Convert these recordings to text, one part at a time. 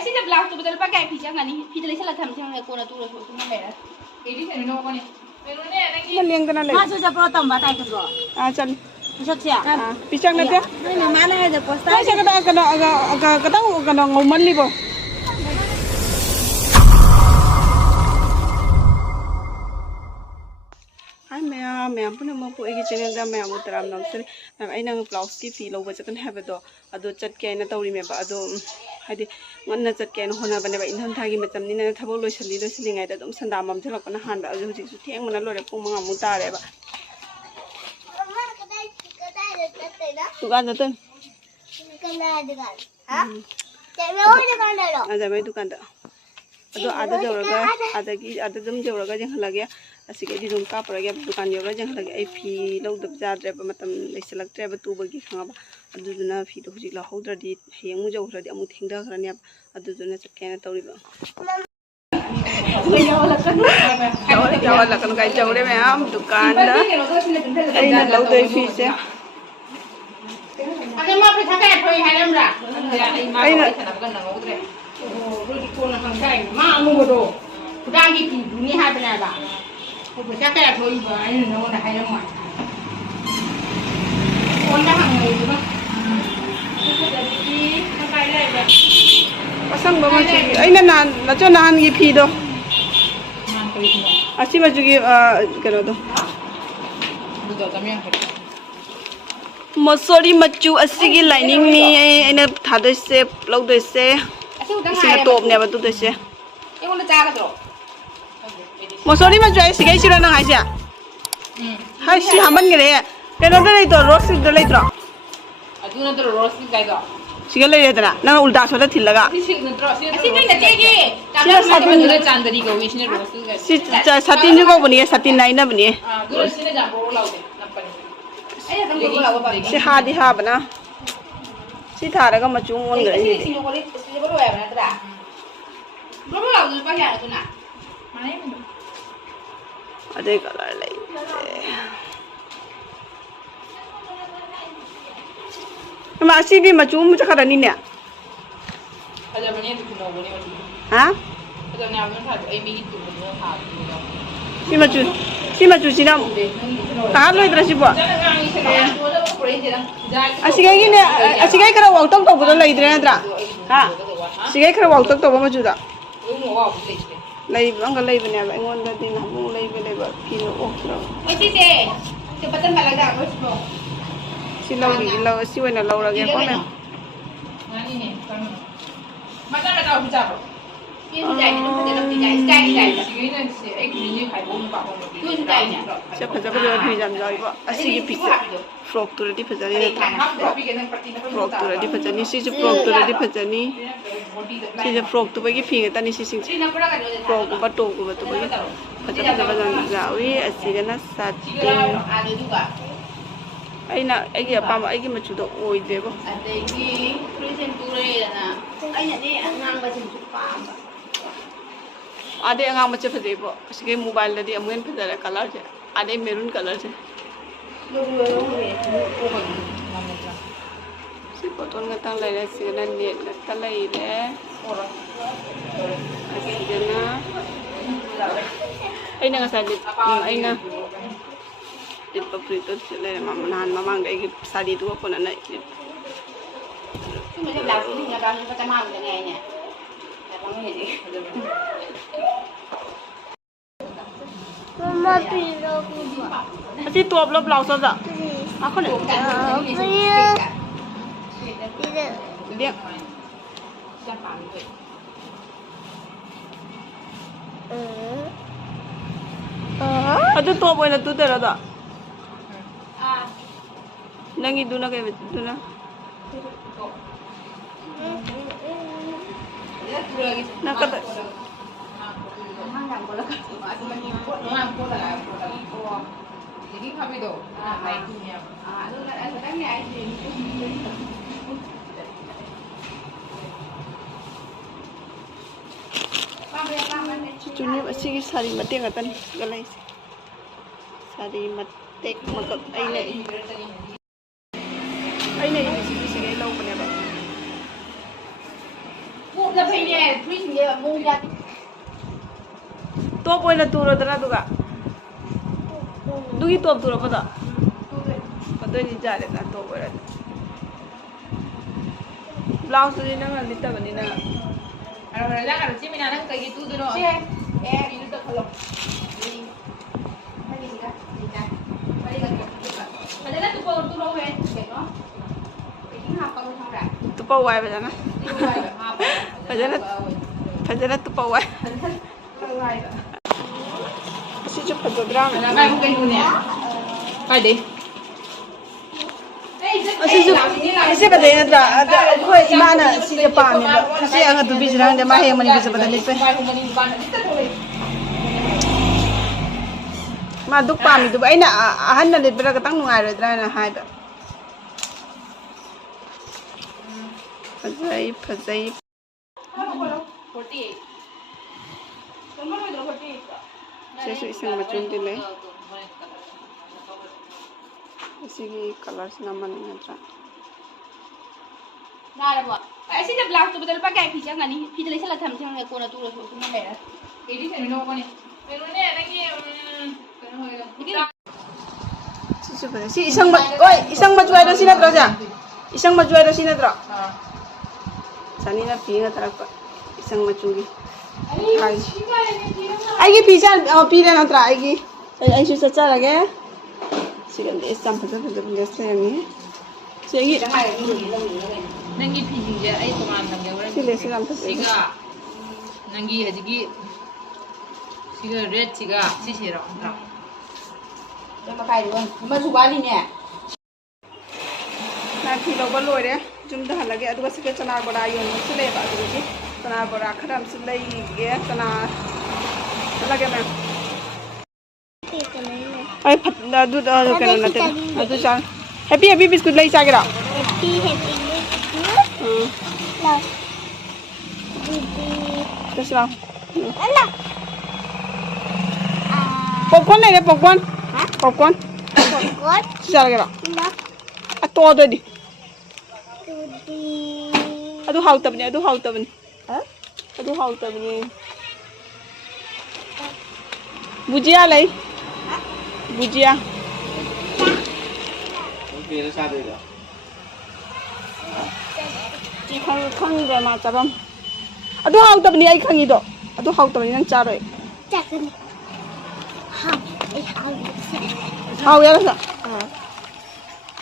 Ai xin blouse tu betul pakai pijak ngani. Pijak lagi salah tham macam aku nak turun tu mana ada. Ini saya minum apa ni? Minum ni ada ni. Maliang tanah lagi. Masuk je potong batai tu. Chan. Masuk siap. Pijak nanti. Ini mana ada posta? Saya kata ngoman libo. Hai ma'am pun nama pu egi channel dah ma'am uteram nam seri ma'am ai nang blouse ki fee lo baca kan have do ado chat ke na tauri me ba ado hadi ngan chat ke na hona bane ba inhan thagi macam ni na thabo loi sali ngai da dum sanda mam thalak na han ba aju ji su theng mana lo re pung manga mu ta re ba dukan jatun Ha? Cewek dukan dah lo. aja mai dukan da ado ada jawraga ada jam jawraga jeng halage asige di dum ka parage dukan jawra jeng halage ai fi lo dab ja dre ba matam leisalak tre ba tu bagi khanga ba adu duna fi do huji la hodra di heng mu jawra di amu thingda khrani adu duna chakena tawri ba jawala kan kai jawre me am dukan da ai na lo doi fi se Akan mau pergi sampai apa yang halam dah? ai na Oh, beri kona hangkai. Mak mu bodoh. Sudah gitu, dunia hai benar bah. Oh, bercakap apa ini bah? Ini nama dah halam mah. Kona hangkai tu bah. Jadi, hangkai dah bah. pasang ba ma chi ai na na cho nan gi fi do achi ma ju gi karo do Mosori machu asigi lining ni aina thadoi se lodoi se sing top ne ba tu doi se Ini mana cara tu? Mosori machu ai sigai sira na ai sia hai si haman ngre ke no dai to rose de lai tro Aduh, nanti rose ni kaya tu. sigai lai de na na ulta so da thilaga Asyik nanti lagi. Tapi satu ni candari kau isni rose ni. si satin ju ko bani satin nai na bani Dulu sini jangan bawa laut deh, nampak ni. Ayah kan bawa laut apa? si ha di ha bana si thara ga machu mon gre Sini boleh, sini boleh ya, benar tak? Bawa laut tu pakai apa tu nak? Mana ini? ade color lai ma si bi machu mu chakara ni ne Ada mana tu kena boleh macam. ha Ada ni apa nak? Ini itu boleh tak? si machu sina ta loi dra si bo Jangan ini saya. Dua dah boleh je dah. asigai gi ne asigai kara wau tok tok bu lai dra dra ha sigai kara wau tok tok ba machu da Ini mau apa sih? lai bang ga lai bane ba ngon da din mu lai ba ki no o tro Macam ni. Cepatan balik dah, bos bro. si lau ni lau si wena lau ra ge ko na Yang ini, macam mana tahu hijab? Ini hijab ni, kita nak hijab, hijab. Ini si, ini kai bom pak bom. Itu hijabnya. se phaja ba phi jam jai ba asigi picture frog tu di phaja ni Tapi kita pergi nak frog tu di phaja ni si je frog tu di phaja ni si je frog tu ba gi phi ga ta ni si sing Ini nak berapa kali? frog ba to ko ba to ba phaja ba jam jawi asiga na satin Ada juga. aina agi apam agi machu do oi de bo Ada ini present turai na. Ayah ni angang macam Jepang. ade anga mache phaje bo asige mobile da di amen phaja color je ade maroon color je si botol nga tang lai la si na net na talai le asige na aina nga sa dit aina dit pa prito le mamanan mamang dai gi sadi tu ko na na Cuma dia lagu ni ada ni macam mana dengan ni. Abang ni je. Mama pilih aku. asi top lo blouse za ako ne Tidak. dia adu top oina tu tera da nangi duna ke duna nakata Jadi kami tu, naik punya. Lu kan ni air ni. Cucuni asigi sari mate ngatan galai sari mate makap aina ini sigi lau bane ba ꯃꯨꯛꯇ ꯐꯩꯅꯦ ꯐꯨꯔꯤꯁꯤꯡꯁꯦ ꯃꯑꯣꯡ ꯌꯥꯗꯦ ꯇꯣꯞ ꯑꯣꯏꯅ ꯇꯨꯔꯣꯗꯅ ꯑꯗꯨꯒ ꯑꯗꯨꯒꯤ ꯇꯣꯞ ꯇꯨꯔꯛꯄꯗꯣ ꯑꯗꯨꯏꯗꯤ ꯌꯥꯔꯦꯗ ꯇꯣꯞ ꯑꯣꯏꯔꯗꯤ ꯕ꯭ꯂꯥꯎꯁꯇꯨꯗꯤ ꯅꯪꯅ ꯂꯤꯠꯇꯕꯅꯤꯅ ꯀꯩꯅꯣ ꯆꯤꯃꯤꯅꯥ ꯅꯪ ꯀꯩꯒꯤ ꯇꯨꯗꯣꯏꯅꯣ 이리도 걸러 tupa wai bajana bajana tupa wai si chu phadodra kai đi ese badai na da khoi imana si je pa me si anga du bijrang de ma he mani bi sabada lipe ma duk pa mi du aina ahan na le bra ka tang nungai ro dra na hai ba fazai sesu isang macam dile इसकी colours ना मन नहीं आता ना रे वो ऐसे जब ब्लैक तो बदल पा क्या फीचर गानी फीचर ऐसे लगता है मुझे हमें कोना टूर तो तुम्हें मेरा एडी से मिलो कोने मेरे ने नहीं सिसु बने सी isang majuai do sina troja isang majuai do sina tro sani na pinga tarak isang majugi ai gi pizza pile na tra ai gi ai su cha lage sigan de sam phada phada bile sayang segi nangi pizza je ai to man nam ge sile sigan phada siga nangi hajigi siga red siga si ro traจะมาใครด้วยมาสุบ้านนี่เนี่ยนาทีเราก็ลอยเลยจุ่มทหารละแกตัวสิกชนาบดายนสุเลยบ้าตัวนี้ชนาบดาขรามสุเลยแกชนาละแกมั้ยไอ้ผัดดูกันนะเต้ดูจ้าแฮปปี้บิสกุตเลยจ้ากันหรอHappy lah. Terus lah. Alah. Popcorn ni deh popcorn. Popcorn. Popcorn. Siapa lagi lah? Lah. Atau ada di. Tudi. Aduh hau tabnya, aduh hau tabnya. Aduh hau tabnya. Bujia lagi. Bujia. Ini satu itu. Khang dia macam apa? Aduh hau tabnya, ai khang itu. Aduh hau tabnya yang cari. Jangan. Hau. Hau ya lah.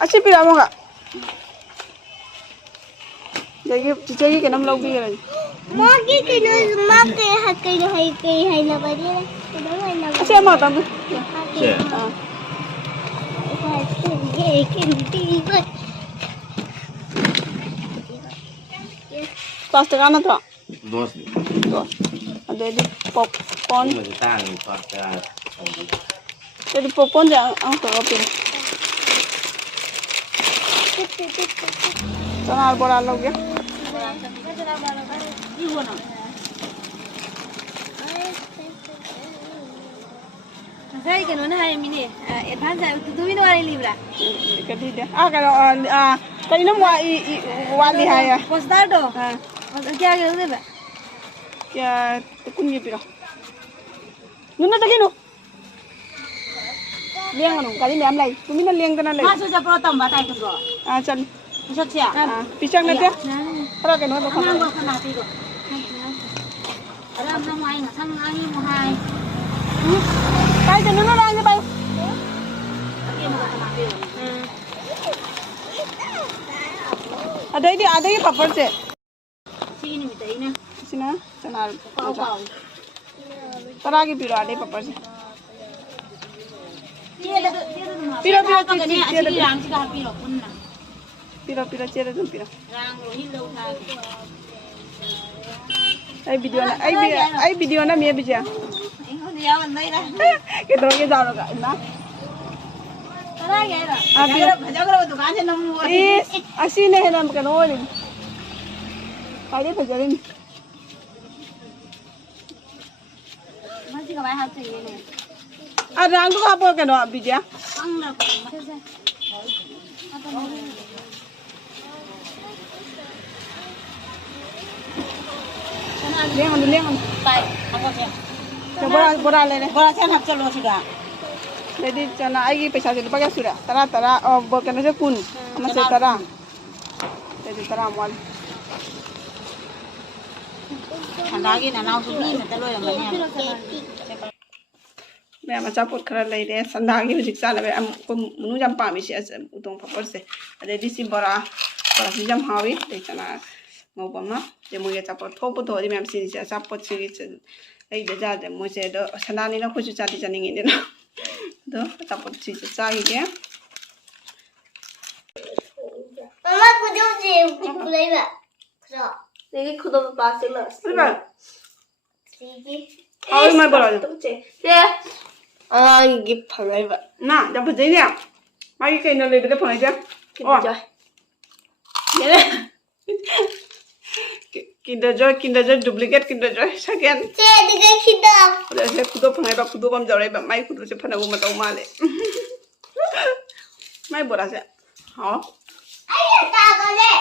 Asyik pilih apa enggak? Jadi kenapa lau pilih lagi? Mungkin kena makan hai na beri lah. Asyik apa tamu? Pas tekan atau? Dos. Ada di popcorn. Ini masih tahan pakai. Jadi popcorn jangan terlalu. Chana bora log gaya. Saya kena nak hari ini advance tu minum hari libra. Kadi dia. Kalau tadi nama wali haya. Postar do. Kya kya udah ba? Kya kunyi pira. Nuna lagi no. Liang anu, kali ni am lagi. Tumi na liang kana lagi. Masuk je protam batai tu go. Chal. Masuk siya. Pisang na dia. Para keno do Ang khana. go kana ti go. Alam na mo ay nga sang ang mo hay. Kai de nuna lang ba? Ada ini papar se. Sige ni Meitei na. Sina chana. Pau. Para ki pira ada papar se. Piro rang sika piro punna. Pira cera jom pira. Rang rohin do tha. Ai video na me bija. Ingo dia bandai lah. Kita lagi jauh ka na. Tara ya ra. Jaga dukaan se namu. Is asine hai nam kan oli. Kali bajarin. Masih ka bai hat se ni. Rang tu apa kan bija? Ang na ko. เลี้ยงมันเลี้ยงมัน ไปเอาหมดเลย จะโบราณเลยเนี่ย บอลแค่นับจะโลสิกะ เลยดิจะน่าไอ้กี่ไปชาร์จไปแค่สุดอะตระอ๋อบอกกันนะจะคุณมาเสร็จตระเลยดิตระวัน ทางด้านนี้นะเราสุนีมันจะลอยออกมาเนี่ย แม่มาจับปวดคราเลยเด้สันดากี่ไปศึกษาเลยแบบผมนู้จำป่าไม่ใช่อุดมพับเสร็จอะไรดิสิบราที่จำหาวิเดี๋ยวจะน่างอปมนะเดี๋ยวมึงจะจับปวดทบปวดตัวที่แม่สิ่งที่จับปวดสิ่งที่ไอ้เดี๋ยวจะเดี๋ยวมึงจะเดี๋ยวสันดานี่เราคุยจะที่จะนิ่งๆเดี๋ยวนะเดี๋ยวจับปวดสิ่งที่จะอีกแก Mamma, potevo dire un piccolo leiba. Cosa? 내게 그도 맛을 넣었어. 그래. Sì. 아이 말 봐라. 네. 아 이게 바로 나, 나 보자냐. 마이 그 있는 레벨에 보내자. 진짜. 얘네. kinderjoy duplicate kinderjoy second. Sì, di che chi dà? 그래서 구도 보내봐 구도 범 저래 봐. 마이 구도 좀 보내고 뭐 또 말해. 마이 뭐라세? 어? Aiutato lei!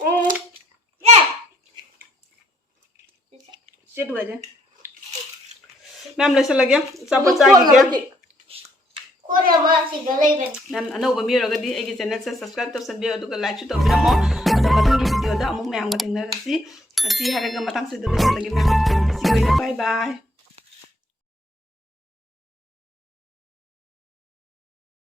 어. Yeah! Chết rồi chứ. Mẹ lấy sao lại kia? Sao bắt trái kia? Cuore ma si leiba. Nam anova mi rồi cái cái channel subscribe tập video được like chút đầu video mo. Ada matang video dah amuk mẹ ang matang nasi. Asi hari ke matang sudah besar lagi mẹ. See you bye bye.